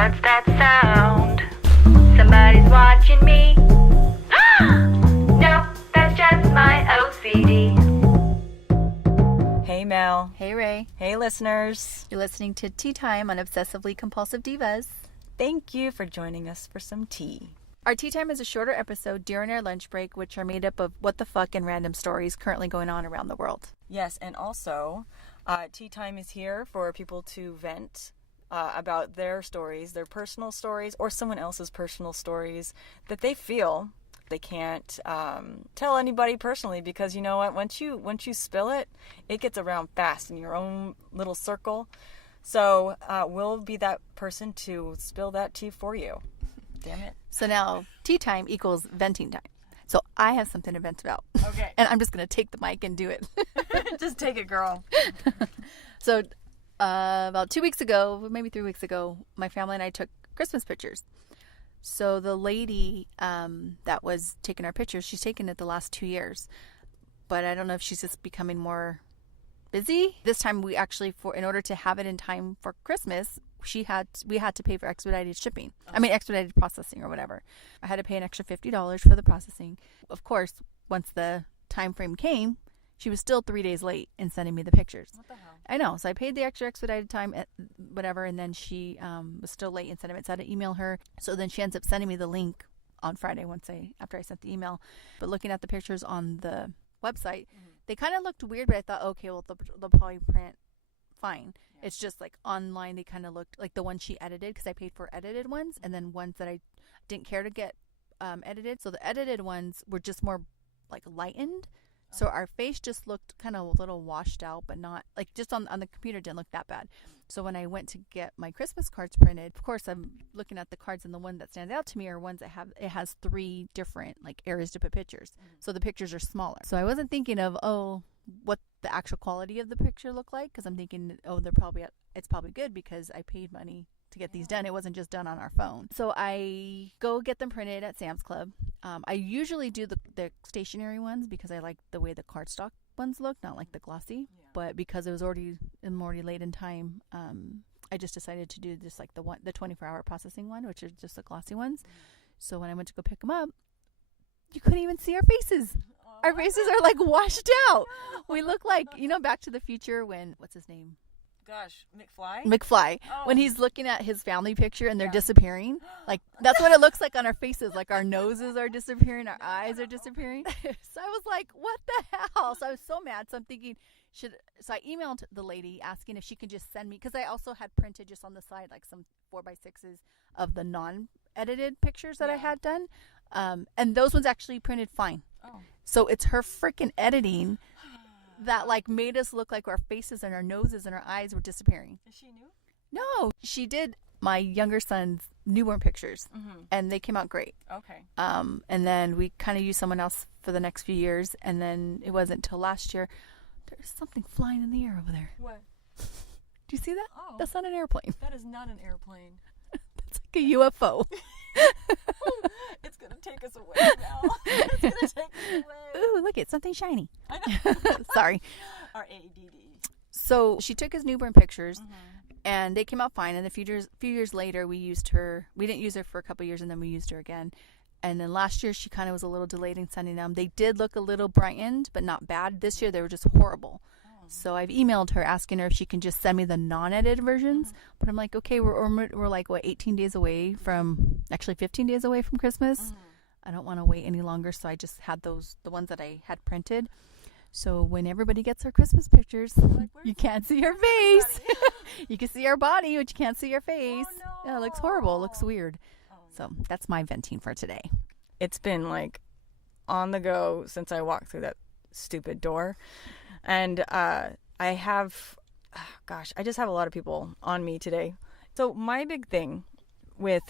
What's that sound? Somebody's watching me. No, that's just my OCD. Hey Mel. Hey Ray. Hey listeners. You're listening to Tea Time on Obsessively Compulsive Divas. Thank you for joining us for some tea. Our Tea Time is a shorter episode during our lunch break, which are made up of what the fuck and random stories currently going on around the world. Yes, and also, Tea Time is here for people to vent about their stories, their personal stories, or someone else's personal stories that they feel they can't tell anybody personally, because you know what? Once you spill it, it gets around fast in your own little circle. So we'll be that person to spill that tea for you. Damn it. So now, tea time equals venting time. So I have something to vent about. Okay. And I'm just going to take the mic and do it. Just take it, girl. So about 2 weeks ago, maybe 3 weeks ago, my family and I took Christmas pictures. So the lady that was taking our pictures, she's taken it the last 2 years. But I don't know if she's just becoming more busy. This time we actually, in order to have it in time for Christmas, we had to pay for expedited shipping. I mean, expedited processing or whatever. I had to pay an extra $50 for the processing. Of course, once the time frame came, she was still 3 days late in sending me the pictures. What the hell? I know. So I paid the extra expedited time, whatever, and then she was still late in sending it. So I had to email her. So then she ends up sending me the link on Friday after I sent the email. But looking at the pictures on the website, they kind of looked weird, but I thought, okay, well, they'll probably print fine. Yeah. It's just like online, they kind of looked like the ones she edited, because I paid for edited ones, and then ones that I didn't care to get edited. So the edited ones were just more like lightened. So our face just looked kind of a little washed out, but not like just on the computer didn't look that bad. So when I went to get my Christmas cards printed, of course I'm looking at the cards, and the one that stands out to me are ones that has 3 different like areas to put pictures. So the pictures are smaller. So I wasn't thinking of what the actual quality of the picture looked like, because I'm thinking it's probably good because I paid money to get these done. It wasn't just done on our phone. So I go get them printed at Sam's Club. I usually do the stationary ones because I like the way the cardstock ones look, not like the glossy. Yeah. But because it was already late in time, I just decided to do just like the 24-hour processing one, which are just the glossy ones. So when I went to go pick them up, you couldn't even see our faces. Our faces are like washed out. We look like, Back to the Future when, what's his name? Gosh, McFly? McFly. Oh. When he's looking at his family picture and they're disappearing. Like, that's what it looks like on our faces. Like, our noses are disappearing. Our eyes are disappearing. So I was like, what the hell? So I was so mad. So I'm thinking, so I emailed the lady asking if she could just send me, because I also had printed just on the side, like some 4x6s of the non-edited pictures that I had done. And those ones actually printed fine. Oh. So it's her freaking editing that like made us look like our faces and our noses and our eyes were disappearing. Is she new? No, she did my younger son's newborn pictures, and they came out great. Okay. And then we kind of used someone else for the next few years, and then it wasn't until last year. There's something flying in the air over there. What? Do you see that? Oh. That's not an airplane. That is not an airplane. That's like a UFO. It's going to take us away now. It's going to take us away. Ooh, look, it's something shiny. I know. Sorry. Our ADD. So she took his newborn pictures, and they came out fine. And a few years later, we used her. We didn't use her for a couple of years, and then we used her again. And then last year, she kind of was a little delayed in sending them. They did look a little brightened, but not bad. This year, they were just horrible. So I've emailed her asking her if she can just send me the non-edited versions. But I'm like, okay, we're like, 18 days away from, actually 15 days away from Christmas. I don't want to wait any longer. So I just had the ones that I had printed. So when everybody gets their Christmas pictures, you can't see her face. You can see our body, but you can't see her face. Oh, no. Yeah, it looks horrible. It looks weird. So that's my venting for today. It's been like on the go since I walked through that stupid door. And I just have a lot of people on me today. So my big thing with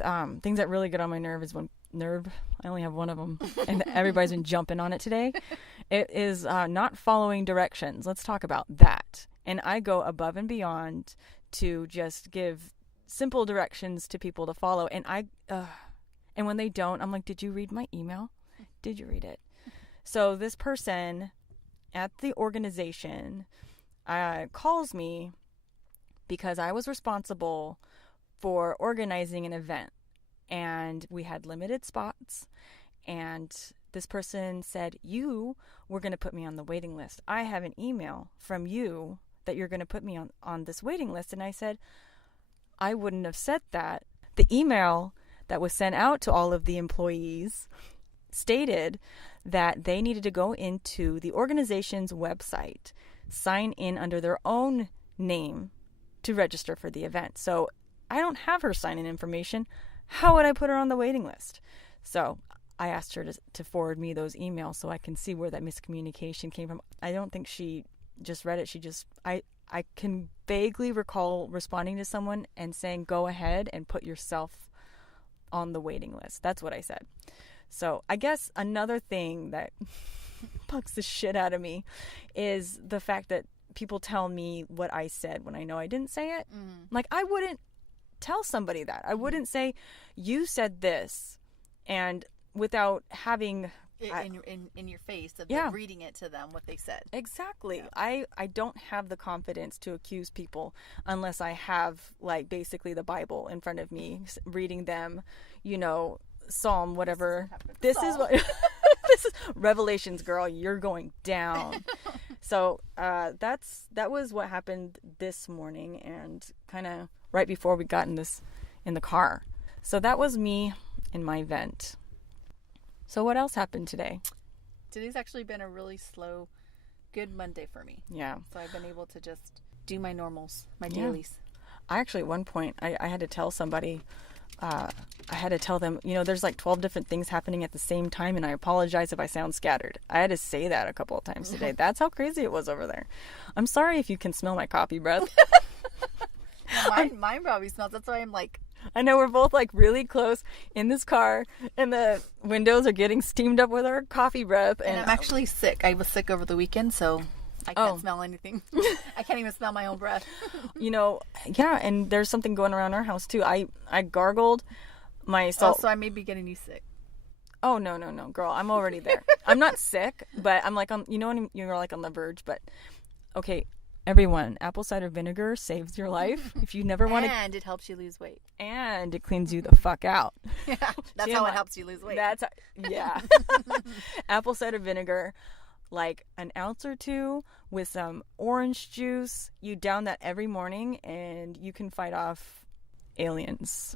things that really get on my nerve is I only have one of them, and everybody's been jumping on it today. It is not following directions. Let's talk about that. And I go above and beyond to just give simple directions to people to follow. And and when they don't, I'm like, did you read my email? Did you read it? So this person at the organization calls me because I was responsible for organizing an event. And we had limited spots. And this person said, you were going to put me on the waiting list. I have an email from you that you're going to put me on this waiting list. And I said, I wouldn't have said that. The email that was sent out to all of the employees stated that they needed to go into the organization's website, sign in under their own name to register for the event. So I don't have her sign-in information. How would I put her on the waiting list? So I asked her to forward me those emails so I can see where that miscommunication came from. I don't think she just read it. I can vaguely recall responding to someone and saying, go ahead and put yourself on the waiting list. That's what I said. So I guess another thing that bugs the shit out of me is the fact that people tell me what I said when I know I didn't say it. Like, I wouldn't tell somebody that. I wouldn't say, you said this, and without having in your face of them reading it to them what they said. Exactly. Yeah. I don't have the confidence to accuse people unless I have, like, basically the Bible in front of me, reading them, Psalm, whatever. This is what this is Revelations, girl. You're going down. So that was what happened this morning, and kind of right before we got in the car. So that was me in my vent. So what else happened today? Today's actually been a really slow, good Monday for me. Yeah. So I've been able to just do my normals, my dailies. I actually, at one point, I had to tell somebody, I had to tell them, there's like 12 different things happening at the same time, and I apologize if I sound scattered. I had to say that a couple of times today. That's how crazy it was over there. I'm sorry if you can smell my coffee breath. Mine probably smells. That's why I'm like... I know we're both like really close in this car, and the windows are getting steamed up with our coffee breath. And I'm actually sick. I was sick over the weekend, so I can't smell anything. I can't even smell my own breath. Yeah, and there's something going around our house too. I gargled my salt. Oh, so I may be getting you sick. Oh, no, girl. I'm already there. I'm not sick, but I'm like when you're like on the verge. But okay, everyone, apple cider vinegar saves your life. If you never want to, and it helps you lose weight, and it cleans you the fuck out. Yeah, that's how it helps you lose weight. Yeah. Apple cider vinegar, like an ounce or two with some orange juice. You down that every morning, and you can fight off aliens.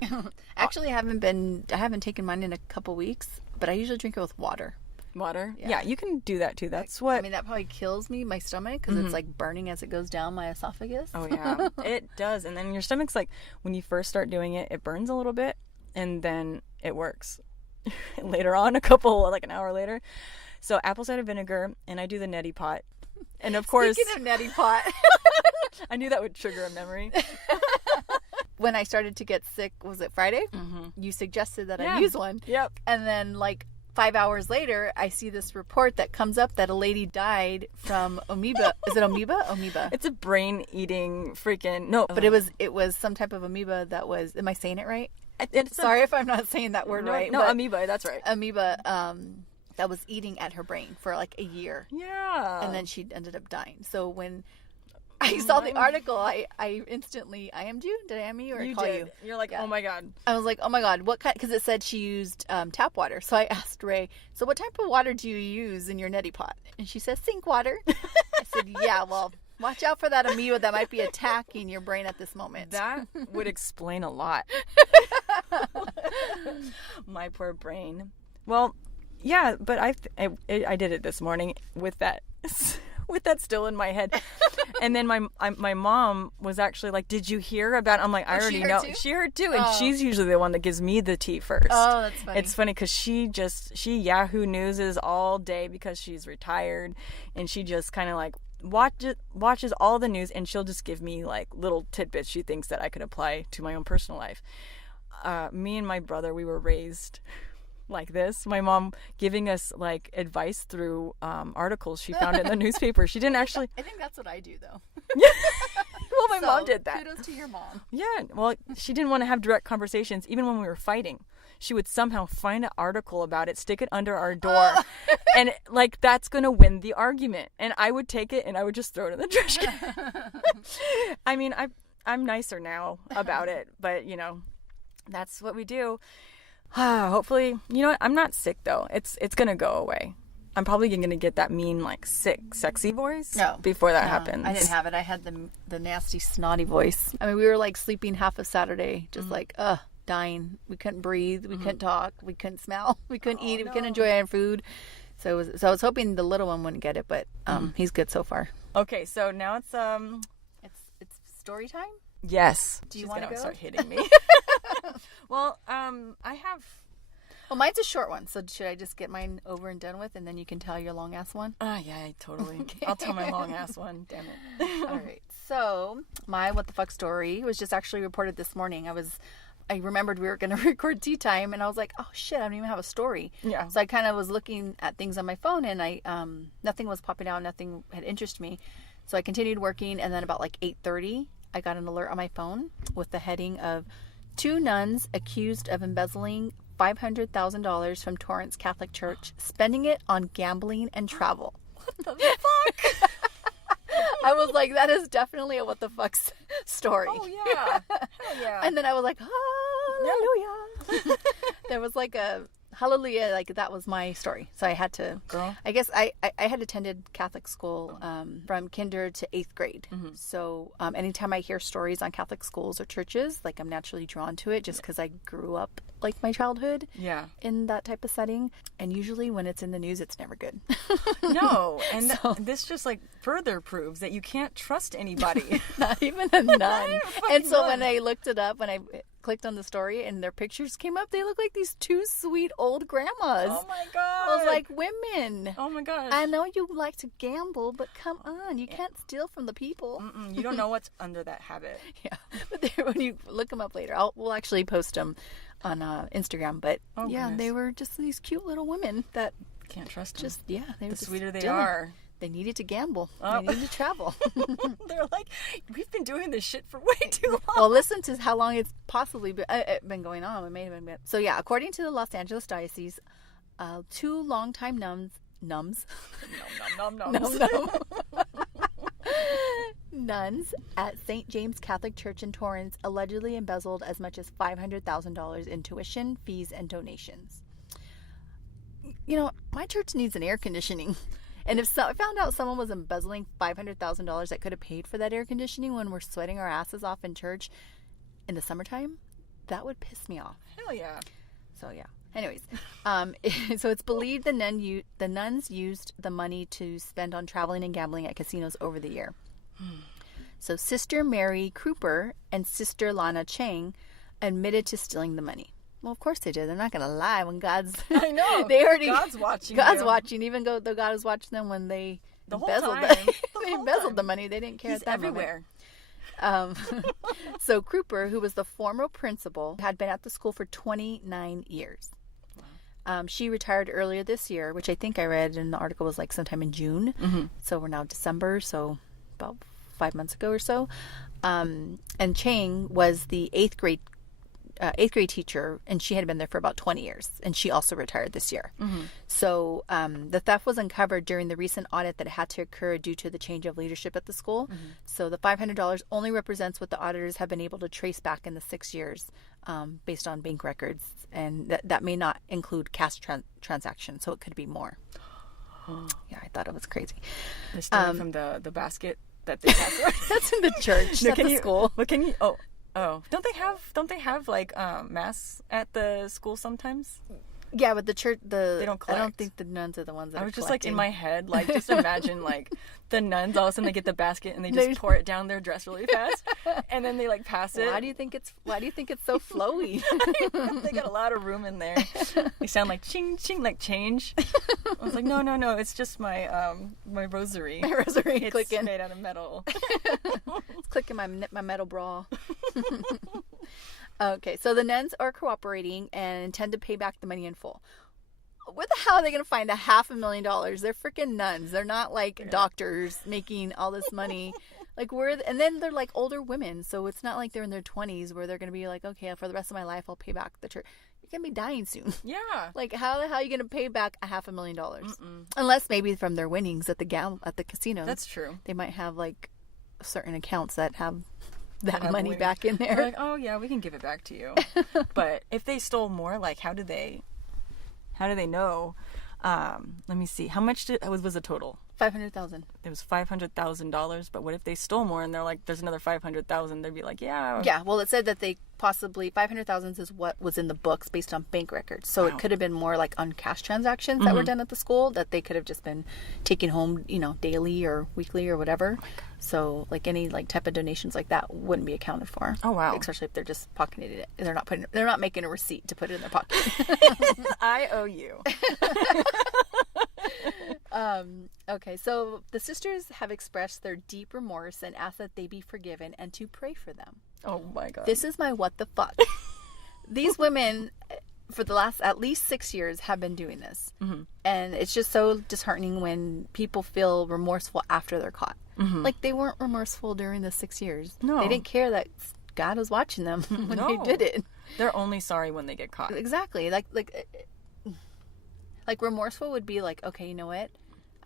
Actually, I haven't taken mine in a couple weeks, but I usually drink it with water. Water? Yeah, you can do that too. That's what... I mean, that probably kills my stomach, because it's like burning as it goes down my esophagus. Oh, yeah. It does. And then your stomach's like, when you first start doing it, it burns a little bit, and then it works. Later on, an hour later. So apple cider vinegar, and I do the neti pot. And of course... Speaking of neti pot... I knew that would trigger a memory. When I started to get sick, was it Friday? Mm-hmm. You suggested that I use one. Yep. And then, 5 hours later, I see this report that comes up that a lady died from amoeba. Is it amoeba? Amoeba. It's a brain-eating freaking... No. But it was some type of amoeba that was... Am I saying it right? Sorry if I'm not saying that word right. No, amoeba. That's right. Amoeba that was eating at her brain for a year. Yeah. And then she ended up dying. So when... I saw the article. I instantly IM'd you. Did I IM you or you call did. you? You're like, oh my god. I was like, oh my god, what kind? Because it said she used tap water. So I asked Ray, so what type of water do you use in your neti pot? And she says, sink water. I said, yeah, well, watch out for that amoeba that might be attacking your brain at this moment. That would explain a lot. My poor brain. Well, yeah, but I did it this morning with that. With that still in my head. And then my mom was actually like, did you hear about it? I'm like, I already know. Too? She heard too. And she's usually the one that gives me the tea first. Oh, that's funny. It's funny because she Yahoo Newses all day because she's retired. And she just kind of like watches all the news, and she'll just give me like little tidbits she thinks that I could apply to my own personal life. Me and my brother, we were raised like this. My mom giving us like advice through articles she found in the newspaper. She didn't actually... I think that's what I do though. Well, my mom did that. Kudos to your mom. Yeah. Well, she didn't want to have direct conversations even when we were fighting. She would somehow find an article about it, stick it under our door, and like that's going to win the argument. And I would take it and I would just throw it in the trash can. I mean, I'm nicer now about it, but that's what we do. Hopefully, you know what? I'm not sick though. It's gonna go away. I'm probably gonna get that mean, like, sick, sexy voice before that happens. I didn't have it. I had the nasty, snotty voice. I mean, we were like sleeping half of Saturday, just dying. We couldn't breathe. We couldn't talk. We couldn't smell. We couldn't eat. We couldn't enjoy our food. So I was hoping the little one wouldn't get it, but he's good so far. Okay, so now it's story time. Yes. Do you want to go? Start hitting me? Well, I have. Well, mine's a short one, so should I just get mine over and done with, and then you can tell your long ass one? Yeah, totally. Okay. I'll tell my long ass one. Damn it. All right. So my what the fuck story was just actually reported this morning. I remembered we were going to record tea time, and I was like, oh shit, I don't even have a story. Yeah. So I kind of was looking at things on my phone, and I nothing was popping out, nothing had interested me. So I continued working, and then about like 8:30, I got an alert on my phone with the heading of 2 nuns accused of embezzling $500,000 from Torrance Catholic Church, spending it on gambling and travel. What the fuck? I was like, that is definitely a what the fuck story. Oh, yeah. Hell yeah. And then I was like, hallelujah. There was like a hallelujah, like that was my story. So I had to, girl. I guess I had attended Catholic school from kinder to 8th grade. Mm-hmm. So anytime I hear stories on Catholic schools or churches, like I'm naturally drawn to it just because I grew up like my childhood in that type of setting. And usually when it's in the news, it's never good. No. And this just like further proves that you can't trust anybody. Not even a nun. And so when I looked it up, when I clicked on the story and their pictures came up, they look like these 2 sweet old grandmas. Oh my god. I was like, women. Oh my gosh. I know you like to gamble, but come on, you can't steal from the people. You don't know what's under that habit. Yeah, but when you look them up later, we'll actually post them on Instagram. But goodness. They were just these cute little women that can't trust them. Just they were the just sweeter they doing. are. They needed to gamble. They needed to travel. They're like, we've been doing this shit for way too long. Well, listen to how long it's possibly been going on. It may have been. So, yeah, according to the Los Angeles Diocese, 2 longtime nuns. Nuns at St. James Catholic Church in Torrance allegedly embezzled as much as $500,000 in tuition, fees, and donations. You know, my church needs an air conditioning. And if I found out someone was embezzling $500,000 that could have paid for that air conditioning when we're sweating our asses off in church in the summertime, that would piss me off. Hell yeah. So, yeah. Anyways, so it's believed the nuns used the money to spend on traveling and gambling at casinos over the year. So Sister Mary Kruper and Sister Lana Chang admitted to stealing the money. Well, of course they did. They're not going to lie when God's... I know. God's watching. God's watching, even though God was watching them when they embezzled the money. They didn't care. He's at that everywhere. So Kruper, who was the former principal, had been at the school for 29 years. Wow. She retired earlier this year, which I think I read in the article was like sometime in June. Mm-hmm. So we're now December, so about 5 months ago or so. And Chang was the 8th grade teacher, and she had been there for about 20 years, and she also retired this year. Mm-hmm. So the theft was uncovered during the recent audit that had to occur due to the change of leadership at the school. Mm-hmm. So the $500 only represents what the auditors have been able to trace back in the 6 years based on bank records, and that may not include cash transactions, so it could be more. Yeah, I thought it was crazy. The story from the basket that they had. That's in the church, not the school. But can you... Oh, don't they have like mass at the school sometimes? Yeah, but the church, they don't collect. I don't think the nuns are the ones that I was are just collecting. like in my head, like just imagine like the nuns all of a sudden they get the basket and they just pour it down their dress really fast, and then they like pass it. Why do you think it's so flowy? They got a lot of room in there. They sound like ching ching, like change. I was like, no, it's just my my rosary. My rosary it's clicking. made out of metal. It's clicking my metal bra. Okay, so the nuns are cooperating and intend to pay back the money in full. Where the hell are they going to find $500,000? They're freaking nuns. They're not like doctors making all this money. Like and then they're like older women, so it's not like they're in their 20s where they're going to be like, okay, for the rest of my life I'll pay back the church. You're going to be dying soon. Yeah. Like how the hell are you going to pay back $500,000? Unless maybe from their winnings at the casino. That's true. They might have like certain accounts that have that money back in They're there. like, oh yeah, we can give it back to you. But if they stole more, like how do they know? Let me see. How much was the total? $500,000. It was $500,000. But what if they stole more and they're like, there's another 500,000? They'd be like, yeah. Yeah, well, it said that they possibly 500,000 is what was in the books based on bank records. So it could have been more like on cash transactions that were done at the school that they could have just been taking home, daily or weekly or whatever. So like any like type of donations like that wouldn't be accounted for. Oh wow! Especially if they're just pocketing it. They're not making a receipt to put it in their pocket. I owe you. Okay, so the sisters have expressed their deep remorse and asked that they be forgiven and to pray for them. Oh my god. This is my what the fuck. These women, for the last at least 6 years, have been doing this. Mm-hmm. And it's just so disheartening when people feel remorseful after they're caught. Mm-hmm. Like, they weren't remorseful during the 6 years. No. They didn't care that God was watching them when they did it. They're only sorry when they get caught. Exactly. Like remorseful would be like, okay, you know what?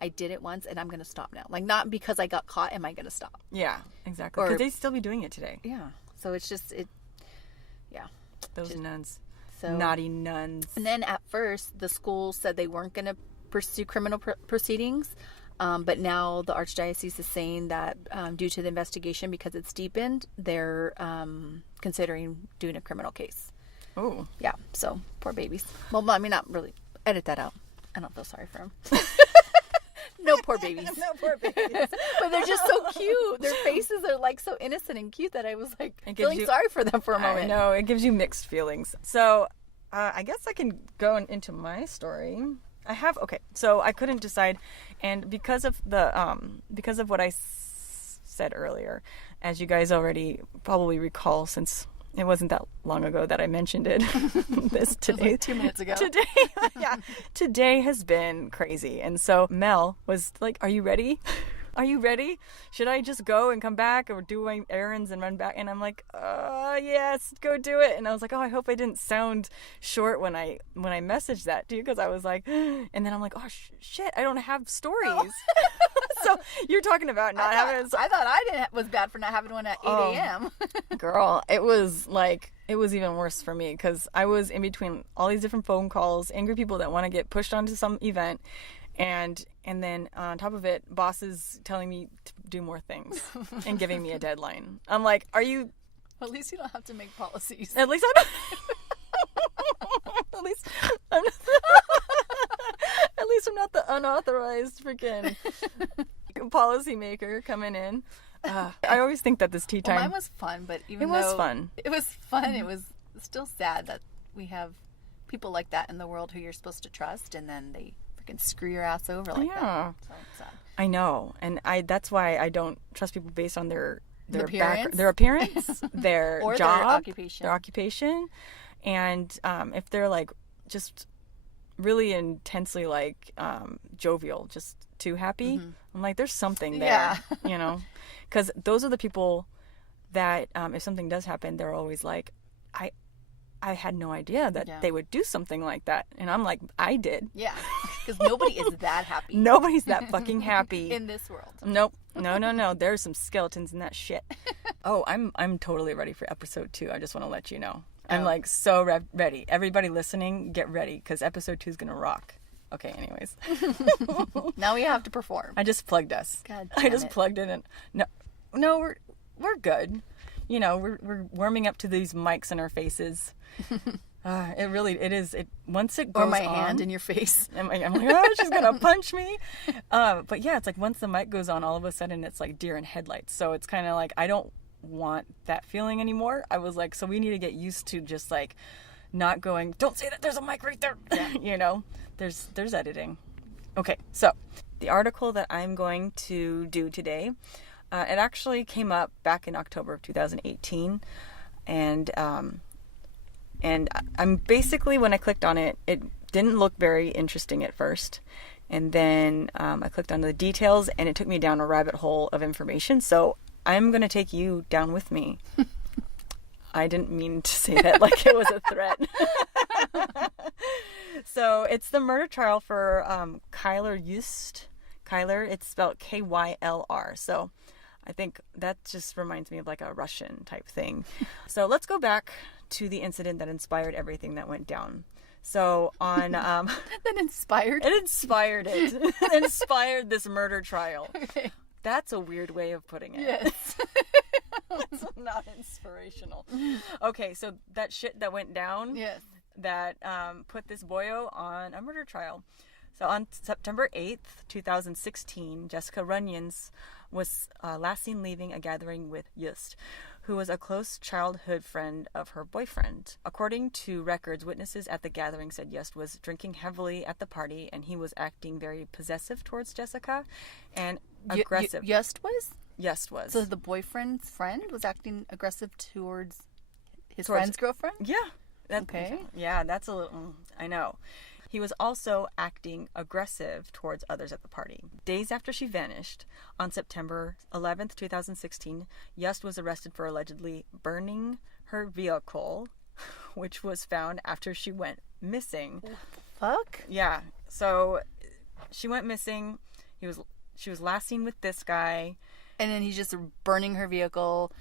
I did it once and I'm going to stop now. Like, not because I got caught am I going to stop. Yeah, exactly. Because they'd still be doing it today. Yeah. So it's just, yeah. Those nuns. So, naughty nuns. And then at first, the school said they weren't going to pursue criminal proceedings. But now the Archdiocese is saying that due to the investigation, because it's deepened, they're considering doing a criminal case. Oh. Yeah. So, poor babies. Well, I mean, not really. Edit that out. I don't feel sorry for them. No poor babies. No poor babies. But they're just so cute. Their faces are like so innocent and cute that I was like feeling sorry for them for a moment. I know. It gives you mixed feelings. So I guess I can go into my story. So I couldn't decide. And because of what I said earlier, as you guys already probably recall, since it wasn't that long ago that I mentioned it. This today, like 2 minutes ago. Today has been crazy. And so Mel was like, "Are you ready? Are you ready? Should I just go and come back, or do my errands and run back?" And I'm like, yes, go do it." And I was like, "Oh, I hope I didn't sound short when I messaged that to you," because I was like, and then I'm like, "Oh shit, I don't have stories." Oh. So you're talking about not having. I thought I was bad for not having one at 8 a.m. Girl, it was even worse for me because I was in between all these different phone calls, angry people that want to get pushed onto some event, and then on top of it, bosses telling me to do more things and giving me a deadline. I'm like, are you? At least you don't have to make policies. At least I don't. At least I'm not. At least I'm not the unauthorized freaking policymaker coming in. I always think that this tea time. Well, mine was fun, but it was fun. It was still sad that we have people like that in the world who you're supposed to trust, and then they freaking screw your ass over like that. So sad. I know, and that's why I don't trust people based on their appearance, their or job, their occupation, and if they're like just really intensely like jovial, just too happy. Mm-hmm. I'm like, there's something there, because those are the people that if something does happen, they're always like, I had no idea that they would do something like that. And I'm like, I did. Yeah, because nobody is that happy. Nobody's that fucking happy. In this world. Nope. No. There's some skeletons in that shit. Oh, I'm totally ready for episode 2. I just want to let you know. I'm like so ready. Everybody listening, get ready, because episode 2 is going to rock. Okay, anyways. Now we have to perform. I just plugged us. God damn I just plugged it in. No, we're good. We're warming up to these mics in our faces. It is. Once it goes or my on, hand in your face. I'm like, oh, she's gonna punch me. But yeah, it's like once the mic goes on, all of a sudden it's like deer in headlights. So it's kind of like I don't want that feeling anymore. I was like, so we need to get used to just like not going, don't say that, there's a mic right there. Yeah. There's editing. Okay, so the article that I'm going to do today, it actually came up back in October of 2018, and I'm basically, when I clicked on it, it didn't look very interesting at first, and then I clicked on the details, and it took me down a rabbit hole of information. So I'm going to take you down with me. I didn't mean to say that like it was a threat. So it's the murder trial for Kyler Yost. Kyler, it's spelled Kyllr. So I think that just reminds me of like a Russian type thing. So let's go back to the incident that inspired everything that went down. So on That inspired? it inspired it. It inspired this murder trial. Okay. That's a weird way of putting it. Yes. It's not inspirational. Okay, so that shit that went down Yes. that put this boyo on a murder trial. So on September 8th, 2016, Jessica Runyon was last seen leaving a gathering with Just, who was a close childhood friend of her boyfriend. According to records, witnesses at the gathering said Just was drinking heavily at the party and he was acting very possessive towards Jessica and aggressive. Just was? Just was. So the boyfriend's friend was acting aggressive towards his friend's girlfriend? Yeah. Okay. Yeah, that's a little... I know. He was also acting aggressive towards others at the party. Days after she vanished, on September 11th, 2016, Just was arrested for allegedly burning her vehicle, which was found after she went missing. Fuck? Yeah. So she went missing. She was last seen with this guy. And then he's just burning her vehicle.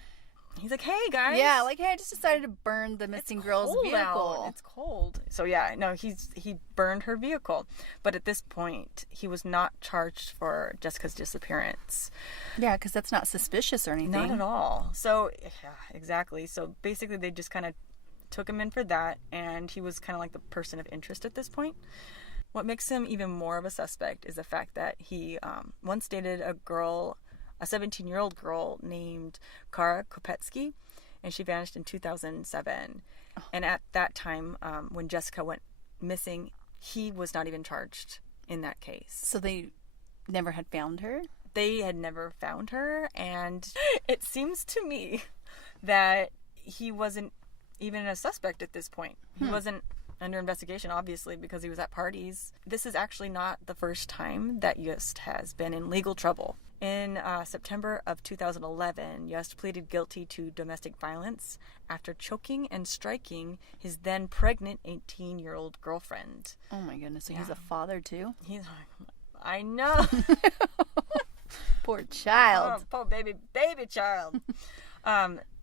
He's like, hey, guys. Yeah, like, hey, I just decided to burn the missing girl's vehicle. Out. It's cold. So, yeah, no, he burned her vehicle. But at this point, he was not charged for Jessica's disappearance. Yeah, because that's not suspicious or anything. Not at all. So, yeah, exactly. So, basically, they just kind of took him in for that. And he was kind of like the person of interest at this point. What makes him even more of a suspect is the fact that he once dated a 17-year-old girl named Kara Kopetsky, and she vanished in 2007. Oh. And at that time, when Jessica went missing, he was not even charged in that case. So they never had found her? They had never found her, and it seems to me that he wasn't even a suspect at this point. He wasn't under investigation, obviously, because he was at parties. This is actually not the first time that Just has been in legal trouble. In September of 2011, Just pleaded guilty to domestic violence after choking and striking his then pregnant 18-year-old girlfriend. Oh my goodness, so he's a father too? I know. Poor child. Oh, poor baby child.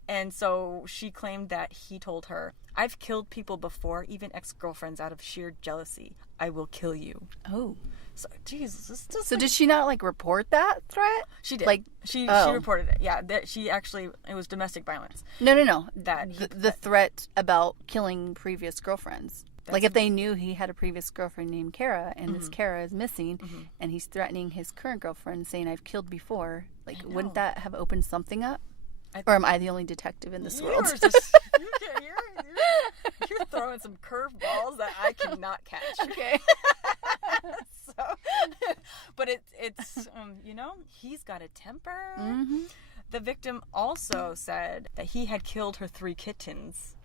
And so she claimed that he told her, I've killed people before, even ex-girlfriends, out of sheer jealousy. I will kill you. Oh. So, Jesus. So did she not, like, report that threat? She did. Like, she reported it. Yeah, she actually, it was domestic violence. No. That the threat about killing previous girlfriends. Like, if they knew he had a previous girlfriend named Kara, and this Kara is missing, and he's threatening his current girlfriend, saying, I've killed before, like, wouldn't that have opened something up? Or am I the only detective in this world? You're throwing some curveballs that I cannot catch. Okay. But it's he's got a temper. Mm-hmm. The victim also said that he had killed her 3 kittens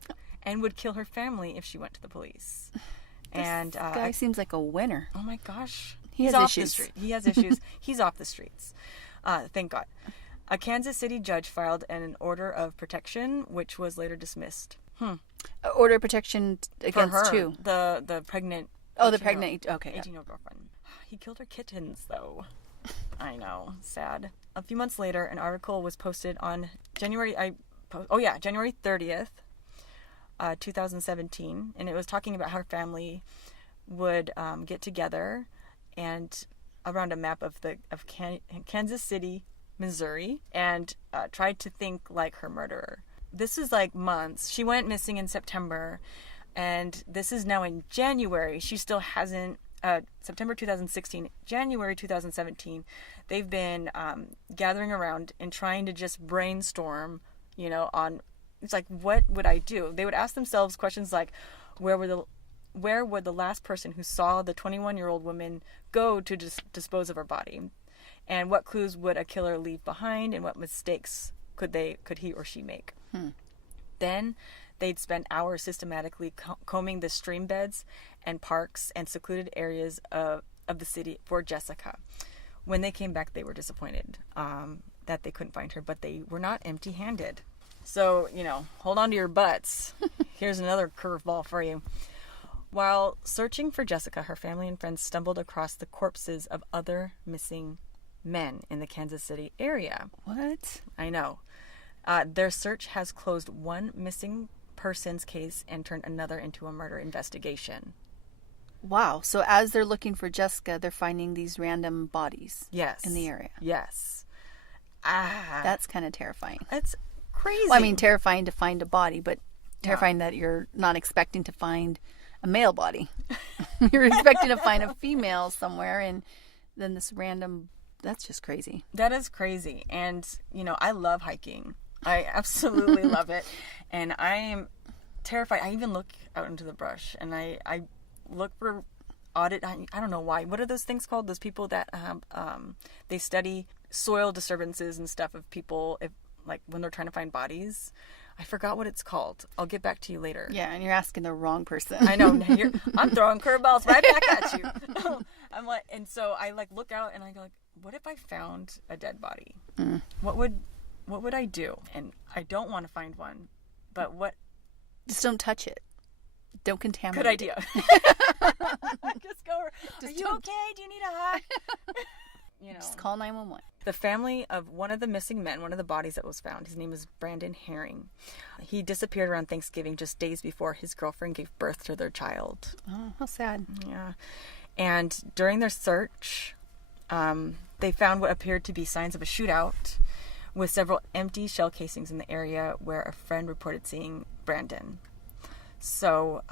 and would kill her family if she went to the police. This guy seems like a winner. Oh my gosh. He's off issues. the street. He has issues. He's off the streets. Thank God. A Kansas City judge filed an order of protection, which was later dismissed. Order of protection against her, who? The pregnant. Oh, the pregnant. Okay. 18-year-old girlfriend. He killed her kittens, though. I know. Sad. A few months later, an article was posted on January 30th, 2017, and it was talking about how her family would get together and around a map of Kansas City, Missouri, and tried to think like her murderer. This is like months. She went missing in September, and this is now in January. She still hasn't. September 2016, January 2017, they've been gathering around and trying to just brainstorm, on, it's like, what would I do? They would ask themselves questions like, where would the last person who saw the 21-year-old woman go to dispose of her body? And what clues would a killer leave behind, and what mistakes could he or she make? Then they'd spend hours systematically combing the stream beds and parks and secluded areas of the city for Jessica. When they came back, they were disappointed that they couldn't find her, but they were not empty-handed. So, hold on to your butts. Here's another curveball for you. While searching for Jessica, her family and friends stumbled across the corpses of other missing men in the Kansas City area. What? I know. Their search has closed one missing persons case and turned another into a murder investigation. Wow. So as they're looking for Jessica, they're finding these random bodies. Yes. In the area. Yes. That's kind of terrifying. It's crazy. Well, I mean, terrifying to find a body, but terrifying that you're not expecting to find a male body. You're expecting to find a female somewhere, and then this random... That's just crazy. That is crazy. And, I love hiking. I absolutely love it. And I am terrified. I even look out into the brush, and I look for audit. I don't know why. What are those things called? Those people that they study soil disturbances and stuff of people, when they're trying to find bodies. I forgot what it's called. I'll get back to you later. Yeah, and you're asking the wrong person. I know. I'm throwing curveballs right back at you. I'm like, and so I look out and I go what if I found a dead body? What would I do? And I don't want to find one, but what? Just don't touch it. Don't contaminate. Good idea. Just go. Are you okay? Do you need a hug? Just call 911. The family of one of the missing men, one of the bodies that was found, his name is Brandon Herring. He disappeared around Thanksgiving, just days before his girlfriend gave birth to their child. Oh, how sad. Yeah. And during their search, they found what appeared to be signs of a shootout with several empty shell casings in the area where a friend reported seeing Brandon. So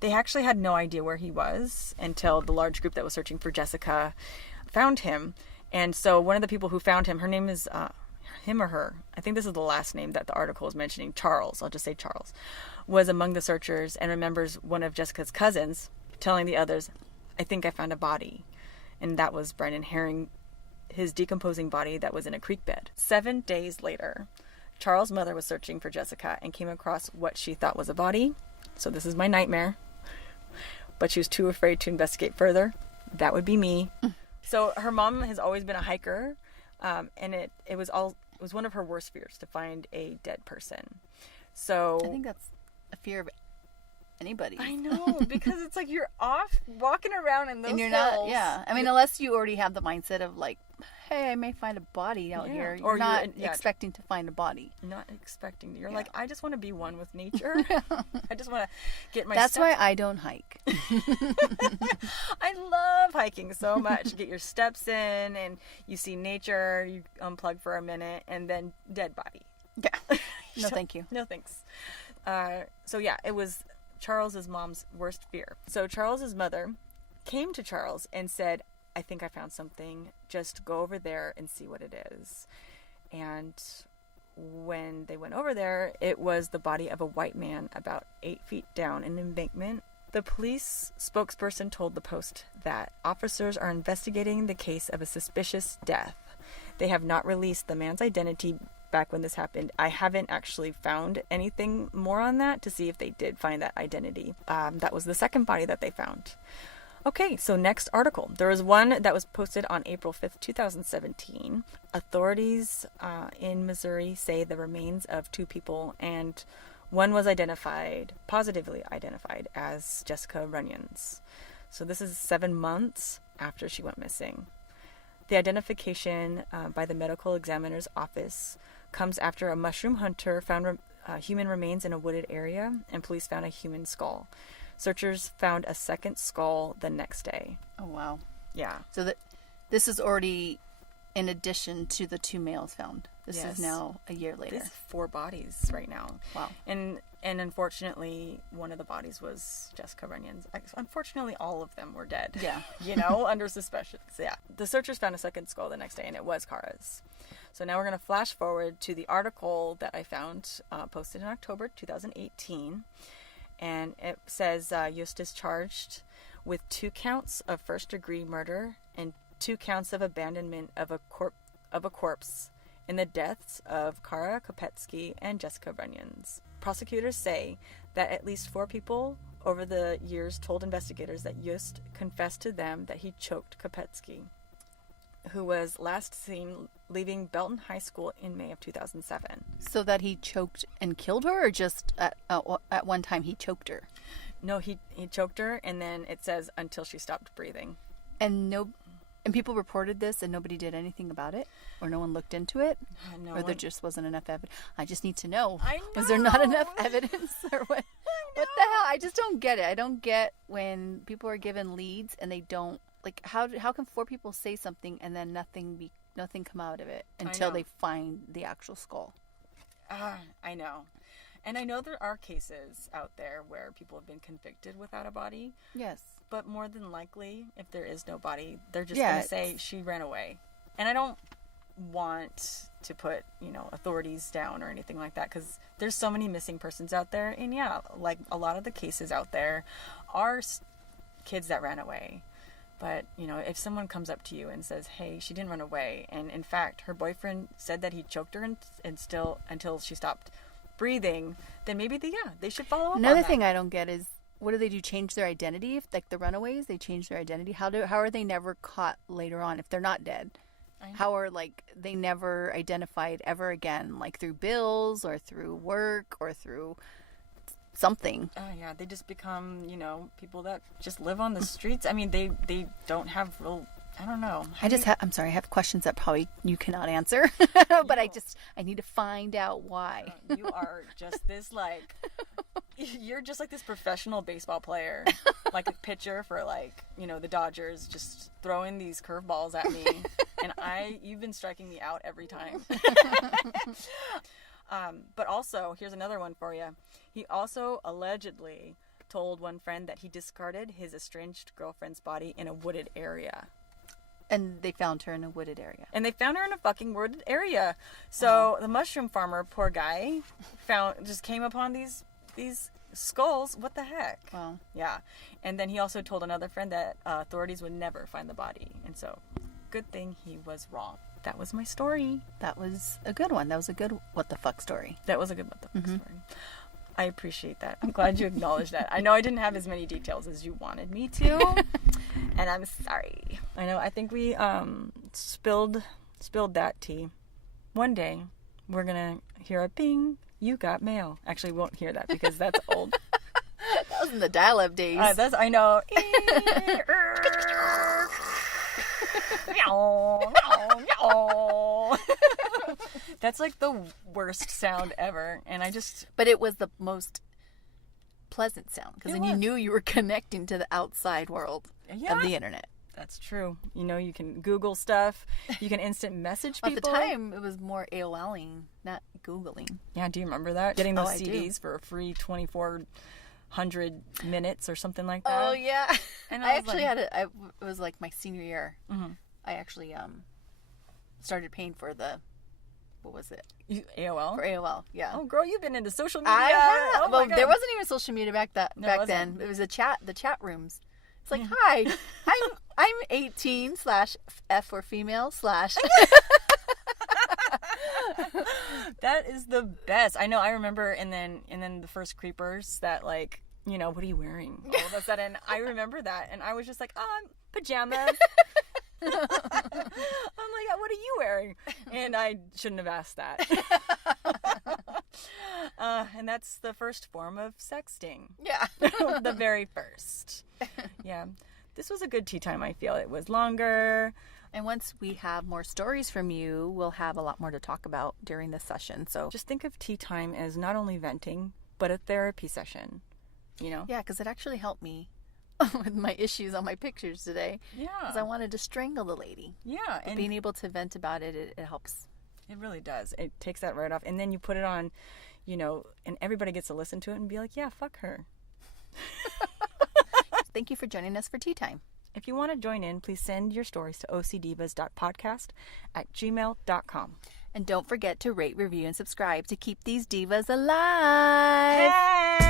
they actually had no idea where he was until the large group that was searching for Jessica found him. And so one of the people who found him, her name is him or her, I think this is the last name that the article is mentioning, Charles, I'll just say Charles, was among the searchers and remembers one of Jessica's cousins telling the others, I think I found a body. And that was Brandon Herring, his decomposing body that was in a creek bed. 7 days later, Charles' mother was searching for Jessica and came across what she thought was a body. So this is my nightmare. But she was too afraid to investigate further. That would be me. So her mom has always been a hiker, and it was one of her worst fears to find a dead person. So I think that's a fear of anybody. I know, because it's you're off walking around in those and you're hills. not. Yeah, I mean, unless you already have the mindset of hey, I may find a body out here. You're not expecting to find a body. Not expecting. You're I just want to be one with nature. I just want to get my That's steps. why I don't hike. I love hiking so much. Get your steps in and you see nature, you unplug for a minute, and then dead body. Yeah. No, thank you. No, thanks. So yeah, it was Charles's mom's worst fear. So Charles's mother came to Charles and said, I think I found something. Just go over there and see what it is. And when they went over there, it was the body of a white man about 8 feet down an embankment. The police spokesperson told the Post that officers are investigating the case of a suspicious death. They have not released the man's identity back when this happened. I haven't actually found anything more on that to see if they did find that identity. That was the second body that they found. Okay, so next article. There was one that was posted on April 5th, 2017. Authorities in Missouri say the remains of 2 people, and one was positively identified as Jessica Runyon's. So this is 7 months after she went missing. The identification by the medical examiner's office comes after a mushroom hunter found human remains in a wooded area, and police found a human skull. Searchers found a second skull the next day. Oh, wow. Yeah. So this is already in addition to the 2 males found. This is now a year later. This is 4 bodies right now. Wow. And unfortunately, one of the bodies was Jessica Runyon's. Unfortunately, all of them were dead. Yeah. Under suspicion. So, yeah. The searchers found a second skull the next day, and it was Kara's. So now we're going to flash forward to the article that I found posted in October 2018. And it says Eustace charged with 2 counts of first-degree murder and 2 counts of abandonment of a corpse in the deaths of Kara Kopetsky and Jessica Runyons. Prosecutors say that at least 4 people over the years told investigators that Yost confessed to them that he choked Kopetsky, who was last seen leaving Belton High School in May of 2007. So that he choked and killed her, or just at one time he choked her? No, he choked her, and then it says until she stopped breathing. And And people reported this and nobody did anything about it? Or no one looked into it? No Or there one- just wasn't enough evidence? I just need to know. I Was there not know. enough evidence? Or what? What the hell? I just don't get it. I don't get when people are given leads and they don't, like, how can 4 people say something and then nothing come out of it until know. they find the actual skull? I know. And I know there are cases out there where people have been convicted without a body. Yes. But more than likely, if there is no body, they're just Yeah, going to say she ran away. And I don't want to put, authorities down or anything like that, because there's so many missing persons out there. And yeah, like a lot of the cases out there are kids that ran away. But, if someone comes up to you and says, hey, she didn't run away, and in fact, her boyfriend said that he choked her and still until she stopped breathing, then maybe they should follow up on Another that. thing I don't get is, what do? Change their identity? If, like the runaways, they change their identity. How are they never caught later on if they're not dead? How are they never identified ever again, like through bills or through work or through something? Oh yeah, they just become people that just live on the streets. I mean, they don't have real. I don't know. I'm sorry, I have questions that probably you cannot answer, but I need to find out why. You are just this you're just like this professional baseball player, like a pitcher for the Dodgers, just throwing these curveballs at me, and you've been striking me out every time. But also, here's another one for you. He also allegedly told one friend that he discarded his estranged girlfriend's body in a wooded area. And they found her in a wooded area. And they found her in a fucking wooded area. So the mushroom farmer, poor guy, just came upon these skulls. What the heck? Wow. Yeah. And then he also told another friend that authorities would never find the body. And so, good thing he was wrong. That was my story. That was a good one. That was a good what the fuck story. That was a good what the fuck story. I appreciate that. I'm glad you acknowledged that. I know I didn't have as many details as you wanted me to, and I'm sorry. I know. I think we spilled that tea. One day, we're gonna hear a ping. You got mail. Actually, we won't hear that because that's old. That was in the dial-up days. I know. That's like the worst sound ever, and But it was the most pleasant sound because then you was. knew you were connecting to the outside world of the internet. That's true. You can Google stuff. You can instant message people. At the time, it was more AOLing, not Googling. Yeah, do you remember that? Getting those I do. CDs for a free 2,400 minutes or something like that. Oh yeah, And I was actually like- it was like my senior year. Mm-hmm. I actually started paying for what was it? AOL? For AOL, yeah. Oh, girl, you've been into social media. I have. Oh, my Well, God. there wasn't even social media back No, it then. wasn't. It was the chat rooms. It's like, hi, I'm 18/F for female / That is the best. I know. I remember, and then the first creepers that what are you wearing? All of a sudden, I remember that, and I was just like, pajamas. I'm like, what are you wearing? And I shouldn't have asked that. And that's the first form of sexting. Yeah. The very first. Yeah. This was a good tea time, I feel. It was longer. And once we have more stories from you, we'll have a lot more to talk about during this session. So Just think of tea time as not only venting, but a therapy session. yeah, because it actually helped me with my issues on my pictures today. Yeah. Because I wanted to strangle the lady. Yeah. But And being able to vent about it, it helps. it really does. It takes that right off. And then you put it on, and everybody gets to listen to it and be like, yeah, fuck her. Thank you for joining us for tea time. If you want to join in, please send your stories to ocdivas.podcast@gmail.com. And don't forget to rate, review, and subscribe to keep these divas alive. Hey!